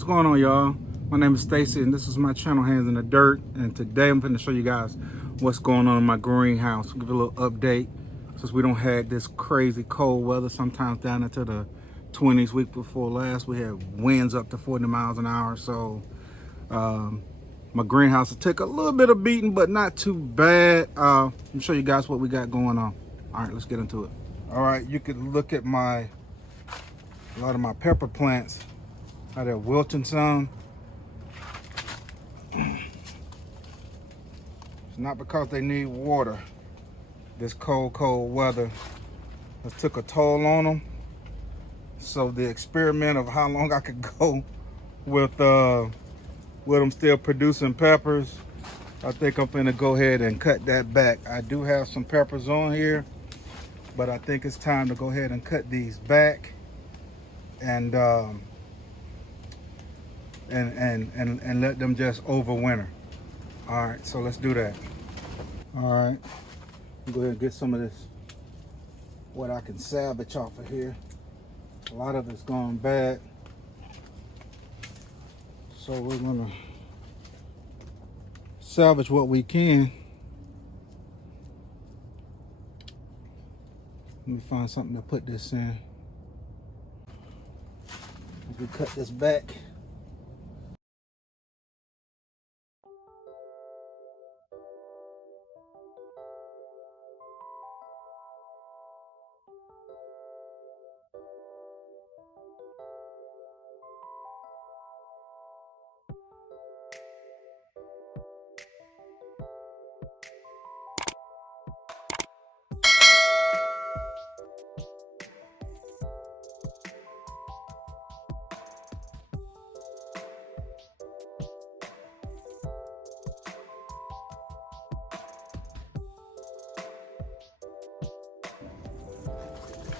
What's going on, y'all? My name is Stacy and this is my channel, Hands in the Dirt, and today I'm going to show you guys what's going on in my greenhouse. Give a little update since we don't had this crazy cold weather, sometimes down into the 20s. Week before last we had winds up to 40 miles an hour, so my greenhouse will take a little bit of beating, but not too bad. Let me show you guys what we got going on. All right, let's get into it. All right, you could look at a lot of my pepper plants, how they're wilting some. It's not because they need water. This cold weather has took a toll on them. So the experiment of how long I could go with them still producing peppers, I think I'm gonna go ahead and cut that back. I do have some peppers on here, but I think it's time to go ahead and cut these back and let them just overwinter. All right, so let's do that. All right, go ahead and get some of this, what I can salvage off of here. A lot of it's gone bad, so we're gonna salvage what we can. Let me find something to put this in. We cut this back.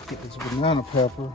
Get this banana pepper.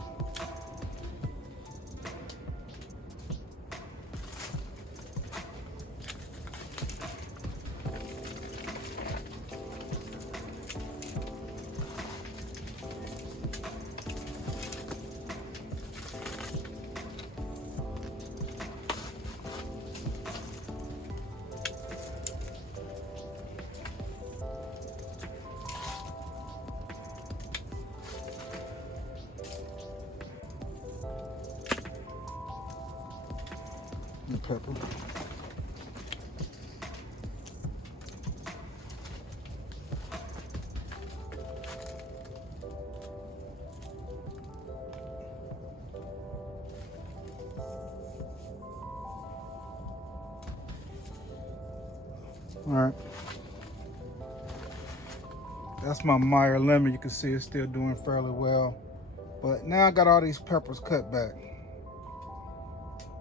The pepper. All right. That's my Meyer Lemon. You can see it's still doing fairly well. But now I got all these peppers cut back.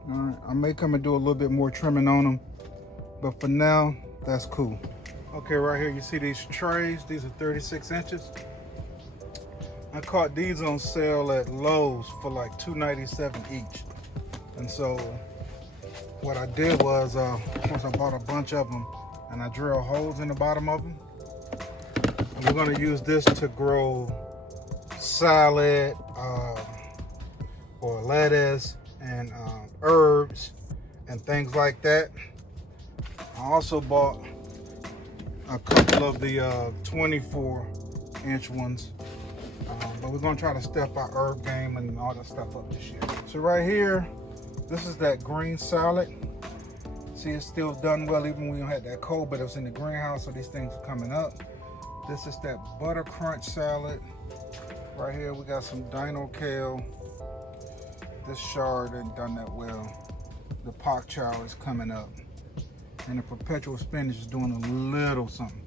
All right, I may come and do a little bit more trimming on them, but for now, that's cool. Okay, right here, you see these trays? These are 36 inches. I caught these on sale at Lowe's for like $2.97 each. And so what I did was, once I bought a bunch of them, and I drilled holes in the bottom of them, and we're gonna use this to grow salad or lettuce and herbs and things like that. I also bought a couple of the 24-inch ones, but we're gonna try to step our herb game and all that stuff up this year. So right here, this is that green salad. See, it's still done well even when we had that cold, but it was in the greenhouse, so these things are coming up. This is that butter crunch salad. Right here we got some dino kale. This chard ain't done that well. The pak chow is coming up. And the perpetual spinach is doing a little something.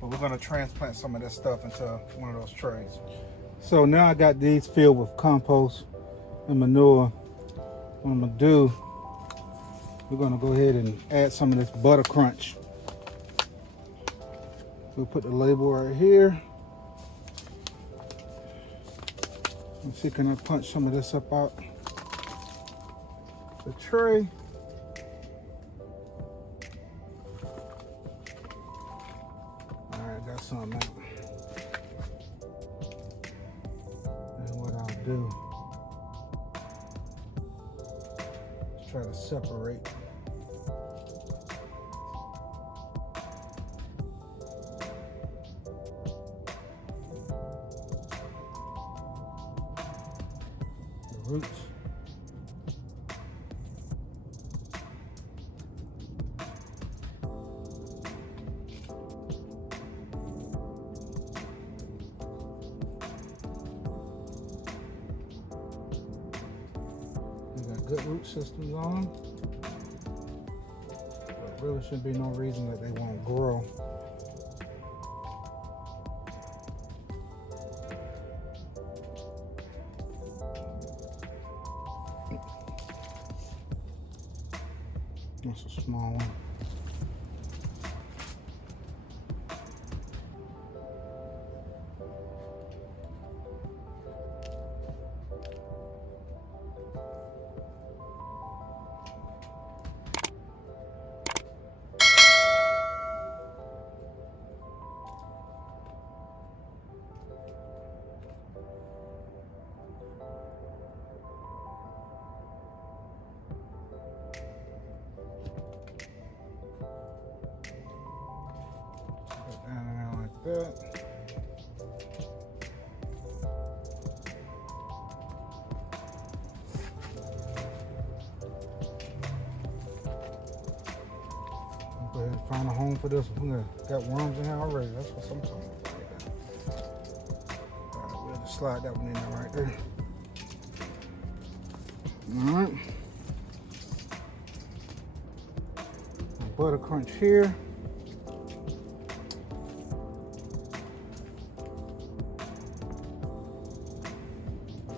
But we're gonna transplant some of that stuff into one of those trays. So now I got these filled with compost and manure. What I'm gonna do, we're gonna go ahead and add some of this butter crunch. We'll put the label right here. Let's see, can I punch some of this up out the tray? All right, got some out. And what I'll do try to separate. The roots. Good root systems on. There really shouldn't be no reason that they won't grow. That's a small one. That. Go ahead and find a home for this one. Got worms in here already. That's what I'm talking about right now. Alright, we'll just slide that one in there right there. Alright. Butter crunch here.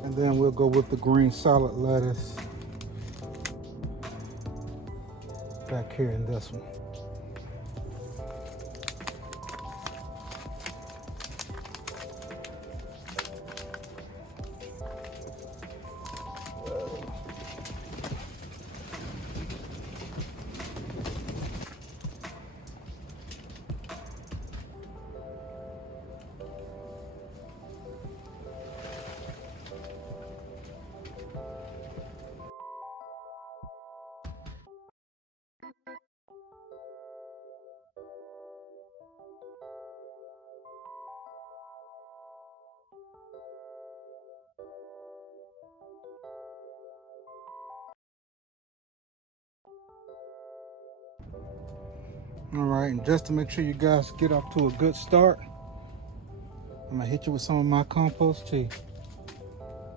And then we'll go with the green salad lettuce back here in this one. All right, and just to make sure you guys get off to a good start, I'm gonna hit you with some of my compost tea.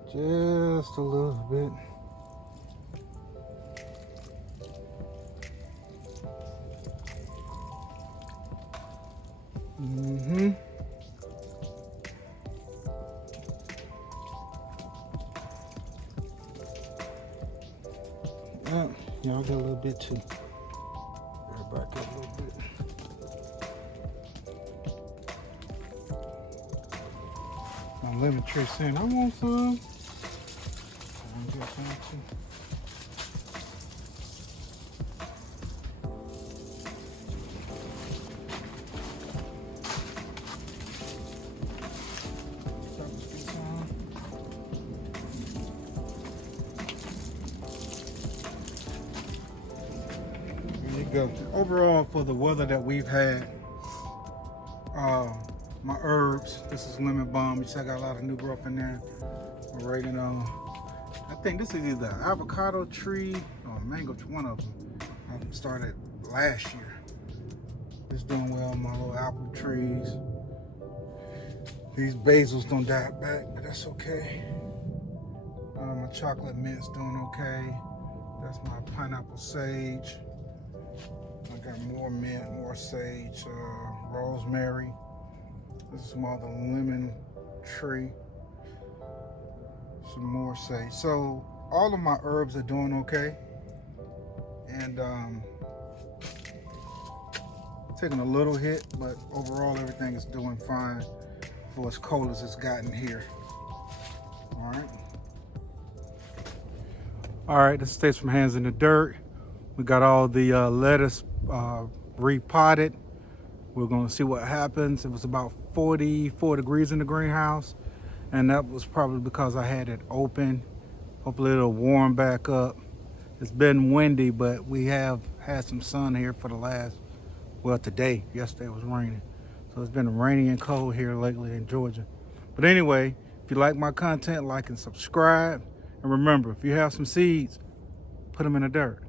Just a little bit. Yeah, I'll get a little bit too. Back up a little bit. My lemon tree saying, I want some. I'll get some too. Go. Overall, for the weather that we've had, my herbs, this is lemon balm. You see I got a lot of new growth in there. Oregano. I think this is either avocado tree or mango, one of them. I started last year. It's doing well. My little apple trees. These basils don't die back, but that's okay. My chocolate mint's doing okay. That's my pineapple sage. I got more mint, more sage, rosemary. This is more the lemon tree. Some more sage. So all of my herbs are doing okay. And taking a little hit, but overall everything is doing fine for as cold as it's gotten here. All right. All right, this stays from Hands in the Dirt. We got all the lettuce repotted. We're gonna see what happens. It was about 44 degrees in the greenhouse, and that was probably because I had it open. Hopefully it'll warm back up. It's been windy, but we have had some sun here for the last, well, today. Yesterday was raining. So it's been rainy and cold here lately in Georgia. But anyway, if you like my content, like and subscribe. And remember, if you have some seeds, put them in the dirt.